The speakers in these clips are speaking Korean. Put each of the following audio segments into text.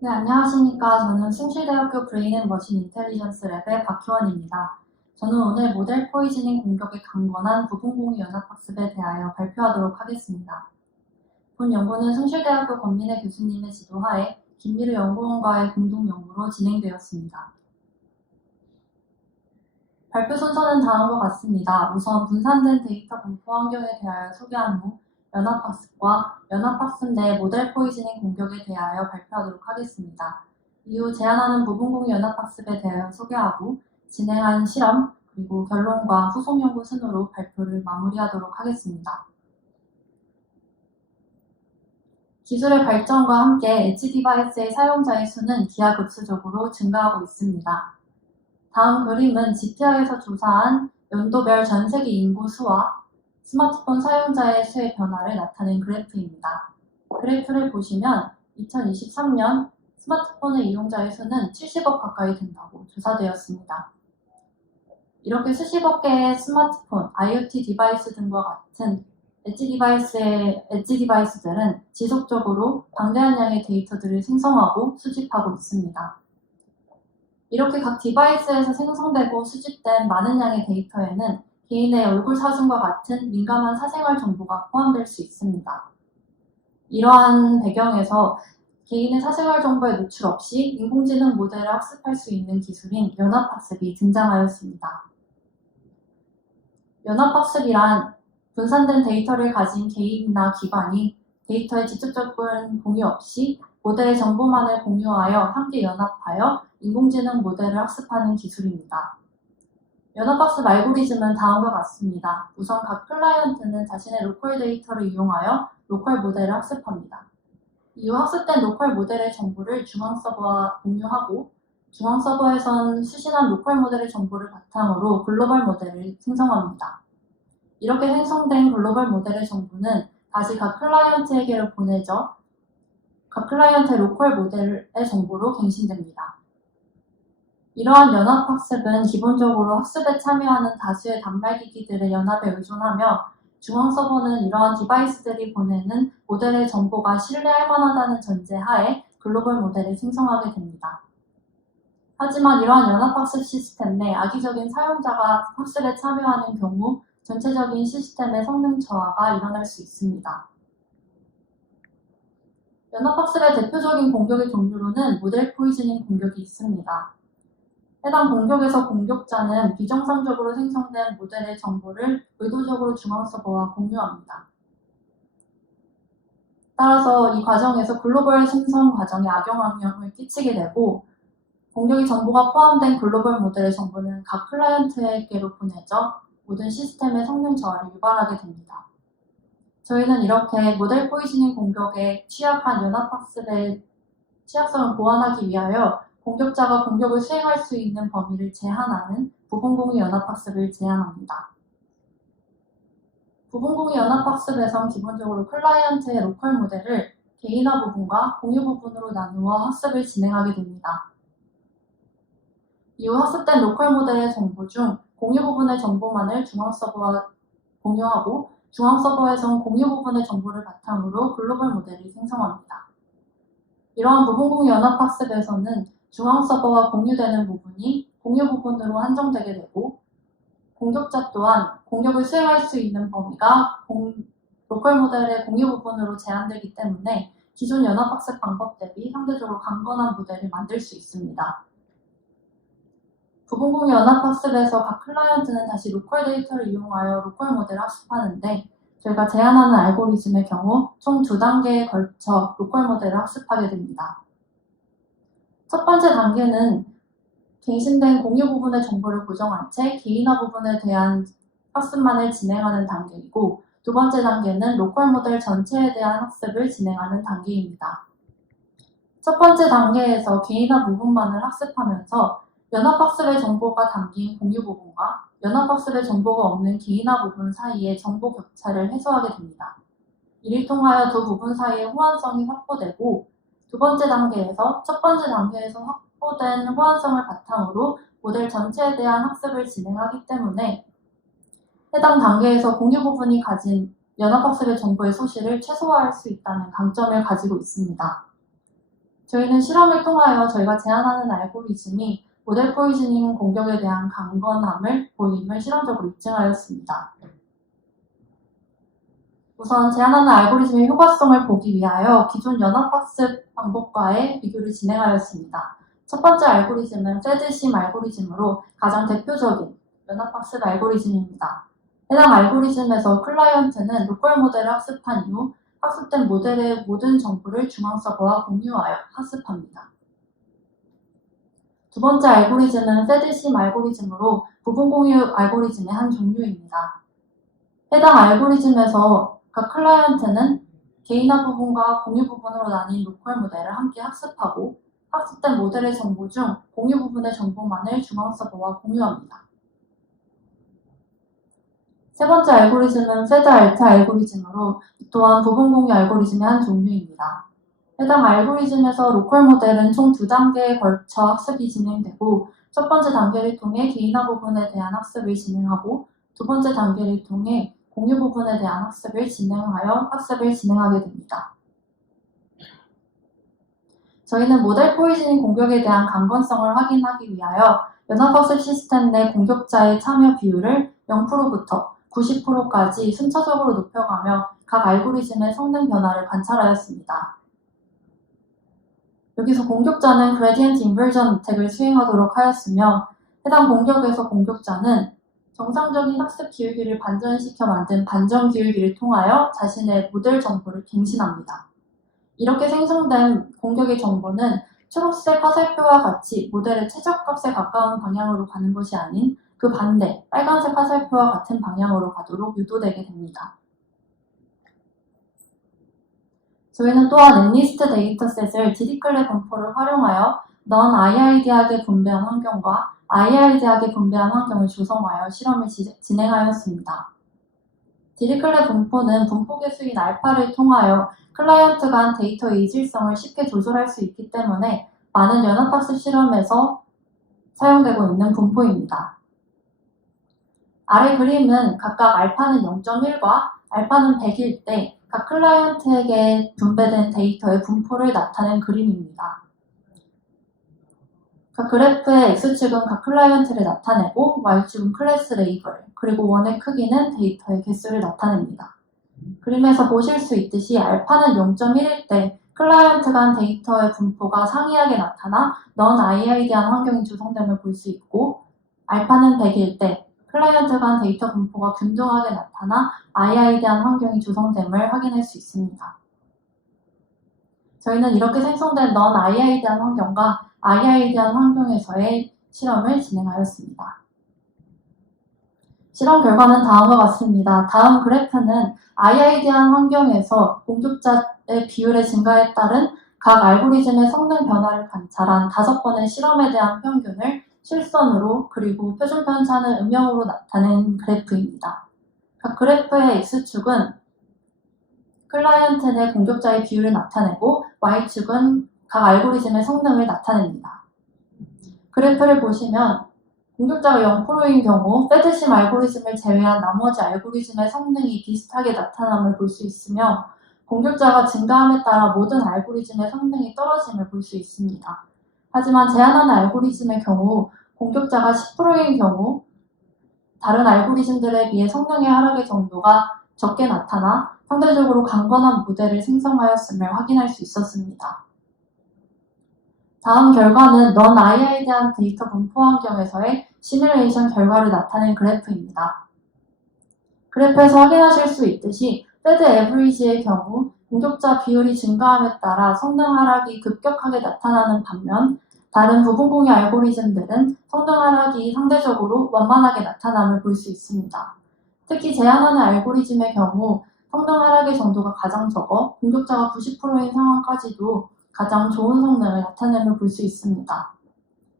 네, 안녕하십니까. 저는 숭실대학교 브레인앤머신 인텔리전스 랩의 박효원입니다. 저는 오늘 모델 포이즈닝 공격에 강권한 부분공유 연합학습에 대하여 발표하도록 하겠습니다. 본 연구는 숭실대학교 권민혜 교수님의 지도하에 김미르 연구원과의 공동 연구로 진행되었습니다. 발표 순서는 다음과 같습니다. 우선 분산된 데이터 분포 환경에 대하여 소개한 후 연합학습과 연합학습 내 모델 포이즈닝 공격에 대하여 발표하도록 하겠습니다. 이후 제안하는 부분공유 연합학습에 대하여 소개하고 진행한 실험 그리고 결론과 후속 연구 순으로 발표를 마무리하도록 하겠습니다. 기술의 발전과 함께 엣지 디바이스의 사용자의 수는 기하급수적으로 증가하고 있습니다. 다음 그림은 지피아에서 조사한 연도별 전 세계 인구 수와 스마트폰 사용자의 수의 변화를 나타낸 그래프입니다. 그래프를 보시면 2023년 스마트폰의 이용자의 수는 70억 가까이 된다고 조사되었습니다. 이렇게 수십억 개의 스마트폰, IoT 디바이스 등과 같은 엣지 디바이스들은 지속적으로 방대한 양의 데이터들을 생성하고 수집하고 있습니다. 이렇게 각 디바이스에서 생성되고 수집된 많은 양의 데이터에는 개인의 얼굴 사진과 같은 민감한 사생활 정보가 포함될 수 있습니다. 이러한 배경에서 개인의 사생활 정보에 노출 없이 인공지능 모델을 학습할 수 있는 기술인 연합학습이 등장하였습니다. 연합학습이란 분산된 데이터를 가진 개인이나 기관이 데이터의 직접적인 공유 없이 모델의 정보만을 공유하여 함께 연합하여 인공지능 모델을 학습하는 기술입니다. 연합학습 알고리즘은 다음과 같습니다. 우선 각 클라이언트는 자신의 로컬 데이터를 이용하여 로컬 모델을 학습합니다. 이후 학습된 로컬 모델의 정보를 중앙 서버와 공유하고 중앙 서버에선 수신한 로컬 모델의 정보를 바탕으로 글로벌 모델을 생성합니다. 이렇게 생성된 글로벌 모델의 정보는 다시 각 클라이언트에게로 보내져 각 클라이언트의 로컬 모델의 정보로 갱신됩니다. 이러한 연합학습은 기본적으로 학습에 참여하는 다수의 단말기기들의 연합에 의존하며 중앙 서버는 이러한 디바이스들이 보내는 모델의 정보가 신뢰할 만하다는 전제하에 글로벌 모델을 생성하게 됩니다. 하지만 이러한 연합학습 시스템 내 악의적인 사용자가 학습에 참여하는 경우 전체적인 시스템의 성능 저하가 일어날 수 있습니다. 연합학습의 대표적인 공격의 종류로는 모델 포이즈닝 공격이 있습니다. 해당 공격에서 공격자는 비정상적으로 생성된 모델의 정보를 의도적으로 중앙 서버와 공유합니다. 따라서 이 과정에서 글로벌 생성 과정에 악영향을 끼치게 되고 공격의 정보가 포함된 글로벌 모델의 정보는 각 클라이언트에게로 보내져 모든 시스템의 성능 저하를 유발하게 됩니다. 저희는 이렇게 모델 포이즈닝 공격에 취약한 연합학습의 취약성을 보완하기 위하여 공격자가 공격을 수행할 수 있는 범위를 제한하는 부분공유 연합학습을 제안합니다. 부분공유 연합학습에선 기본적으로 클라이언트의 로컬 모델을 개인화 부분과 공유 부분으로 나누어 학습을 진행하게 됩니다. 이후 학습된 로컬 모델의 정보 중 공유 부분의 정보만을 중앙 서버와 공유하고 중앙 서버에선 공유 부분의 정보를 바탕으로 글로벌 모델을 생성합니다. 이러한 부분공유 연합학습에서는 중앙 서버와 공유되는 부분이 공유 부분으로 한정되게 되고 공격자 또한 공격을 수행할 수 있는 범위가 로컬 모델의 공유 부분으로 제한되기 때문에 기존 연합학습 방법 대비 상대적으로 강건한 모델을 만들 수 있습니다. 부분공유 연합학습에서 각 클라이언트는 다시 로컬 데이터를 이용하여 로컬 모델을 학습하는데 저희가 제안하는 알고리즘의 경우 총 2단계에 걸쳐 로컬 모델을 학습하게 됩니다. 첫 번째 단계는 갱신된 공유 부분의 정보를 고정한 채 개인화 부분에 대한 학습만을 진행하는 단계이고 두 번째 단계는 로컬 모델 전체에 대한 학습을 진행하는 단계입니다. 첫 번째 단계에서 개인화 부분만을 학습하면서 연합학습의 정보가 담긴 공유 부분과 연합학습의 정보가 없는 개인화 부분 사이의 정보 격차를 해소하게 됩니다. 이를 통하여 두 부분 사이의 호환성이 확보되고 두 번째 단계에서 첫 번째 단계에서 확보된 호환성을 바탕으로 모델 전체에 대한 학습을 진행하기 때문에 해당 단계에서 공유 부분이 가진 연합학습의 정보의 소실을 최소화할 수 있다는 강점을 가지고 있습니다. 저희는 실험을 통하여 저희가 제안하는 알고리즘이 모델 포이즈닝 공격에 대한 강건함을 보임을 실험적으로 입증하였습니다. 우선 제안하는 알고리즘의 효과성을 보기 위하여 기존 연합학습 방법과의 비교를 진행하였습니다. 첫 번째 알고리즘은 패드심 알고리즘으로 가장 대표적인 연합학습 알고리즘입니다. 해당 알고리즘에서 클라이언트는 로컬 모델을 학습한 이후 학습된 모델의 모든 정보를 중앙 서버와 공유하여 학습합니다. 두 번째 알고리즘은 패드심 알고리즘으로 부분 공유 알고리즘의 한 종류입니다. 해당 알고리즘에서 각 클라이언트는 개인화 부분과 공유 부분으로 나뉜 로컬 모델을 함께 학습하고 학습된 모델의 정보 중 공유 부분의 정보만을 중앙 서버와 공유합니다. 세 번째 알고리즘은 패드-알트 알고리즘으로 또한 부분 공유 알고리즘의 한 종류입니다. 해당 알고리즘에서 로컬 모델은 총 2단계에 걸쳐 학습이 진행되고 첫 번째 단계를 통해 개인화 부분에 대한 학습을 진행하고 두 번째 단계를 통해 공유 부분에 대한 학습을 진행하게 됩니다. 저희는 모델 포이즈닝 공격에 대한 강건성을 확인하기 위하여 연합학습 시스템 내 공격자의 참여 비율을 0%부터 90%까지 순차적으로 높여가며 각 알고리즘의 성능 변화를 관찰하였습니다. 여기서 공격자는 그레디언트 인버전 어택을 수행하도록 하였으며 해당 공격에서 공격자는 정상적인 학습 기울기를 반전시켜 만든 반전 기울기를 통하여 자신의 모델 정보를 갱신합니다. 이렇게 생성된 공격의 정보는 초록색 화살표와 같이 모델의 최저값에 가까운 방향으로 가는 것이 아닌 그 반대 빨간색 화살표와 같은 방향으로 가도록 유도되게 됩니다. 저희는 또한 넷리스트 데이터셋을 디리클레 분포를 활용하여 non-IID하게 분배한 환경과 IID하게 분배한 환경을 조성하여 실험을 진행하였습니다. 디리클레 분포는 분포 개수인 알파를 통하여 클라이언트 간 데이터의 이질성을 쉽게 조절할 수 있기 때문에 많은 연합학습 실험에서 사용되고 있는 분포입니다. 아래 그림은 각각 알파는 0.1과 알파는 100일 때 각 클라이언트에게 분배된 데이터의 분포를 나타낸 그림입니다. 각 그래프의 X축은 각 클라이언트를 나타내고 Y축은 클래스 레이블, 그리고 원의 크기는 데이터의 개수를 나타냅니다. 그림에서 보실 수 있듯이 알파는 0.1일 때 클라이언트 간 데이터의 분포가 상이하게 나타나 non-IID한 환경이 조성됨을 볼 수 있고 알파는 100일 때 클라이언트 간 데이터 분포가 균등하게 나타나 IID한 환경이 조성됨을 확인할 수 있습니다. 저희는 이렇게 생성된 non-IID한 환경과 IID한 환경에서의 실험을 진행하였습니다. 실험 결과는 다음과 같습니다. 다음 그래프는 IID한 환경에서 공격자의 비율의 증가에 따른 각 알고리즘의 성능 변화를 관찰한 5번의 실험에 대한 평균을 실선으로 그리고 표준 편차는 음영으로 나타낸 그래프입니다. 각 그래프의 X축은 클라이언트 내 공격자의 비율을 나타내고 Y축은 각 알고리즘의 성능을 나타냅니다. 그래프를 보시면 공격자가 0%인 경우 패드심 알고리즘을 제외한 나머지 알고리즘의 성능이 비슷하게 나타남을 볼 수 있으며 공격자가 증가함에 따라 모든 알고리즘의 성능이 떨어짐을 볼 수 있습니다. 하지만 제한하는 알고리즘의 경우 공격자가 10%인 경우 다른 알고리즘들에 비해 성능의 하락의 정도가 적게 나타나 상대적으로 강건한 모델을 생성하였음을 확인할 수 있었습니다. 다음 결과는 non-IID한 데이터 분포 환경에서의 시뮬레이션 결과를 나타낸 그래프입니다. 그래프에서 확인하실 수 있듯이 패드 에버리지의 경우 공격자 비율이 증가함에 따라 성능 하락이 급격하게 나타나는 반면 다른 부분 공유 알고리즘들은 성능 하락이 상대적으로 완만하게 나타남을 볼 수 있습니다. 특히 제한하는 알고리즘의 경우 성능 하락의 정도가 가장 적어 공격자가 90%인 상황까지도 가장 좋은 성능을 나타냄을 볼 수 있습니다.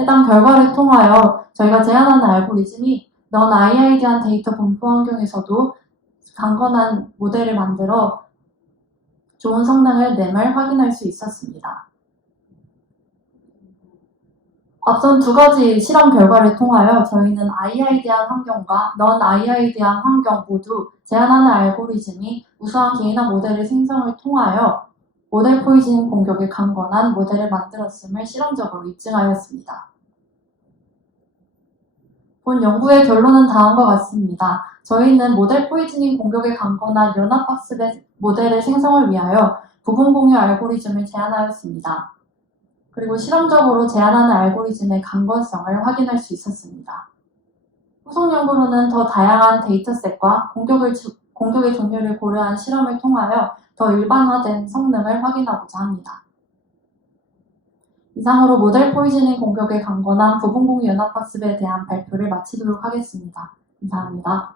해당 결과를 통하여 저희가 제안하는 알고리즘이 non-IID한 데이터 분포 환경에서도 강건한 모델을 만들어 좋은 성능을 냄을 확인할 수 있었습니다. 앞선 두 가지 실험 결과를 통하여 저희는 IID한 환경과 non-IID한 환경 모두 제한하는 알고리즘이 우수한 개인화 모델을 생성을 통하여 모델 포이즈닝 공격에 강권한 모델을 만들었음을 실험적으로 입증하였습니다. 본 연구의 결론은 다음과 같습니다. 저희는 모델 포이즈닝 공격에 강권한 연합학습의 모델의 생성을 위하여 부분 공유 알고리즘을 제안하였습니다. 그리고 실험적으로 제안하는 알고리즘의 강건성을 확인할 수 있었습니다. 후속 연구로는 더 다양한 데이터셋과 공격의 종류를 고려한 실험을 통하여 더 일반화된 성능을 확인하고자 합니다. 이상으로 모델 포이즈닝 공격에 강건한 부분 공유 연합학습에 대한 발표를 마치도록 하겠습니다. 감사합니다.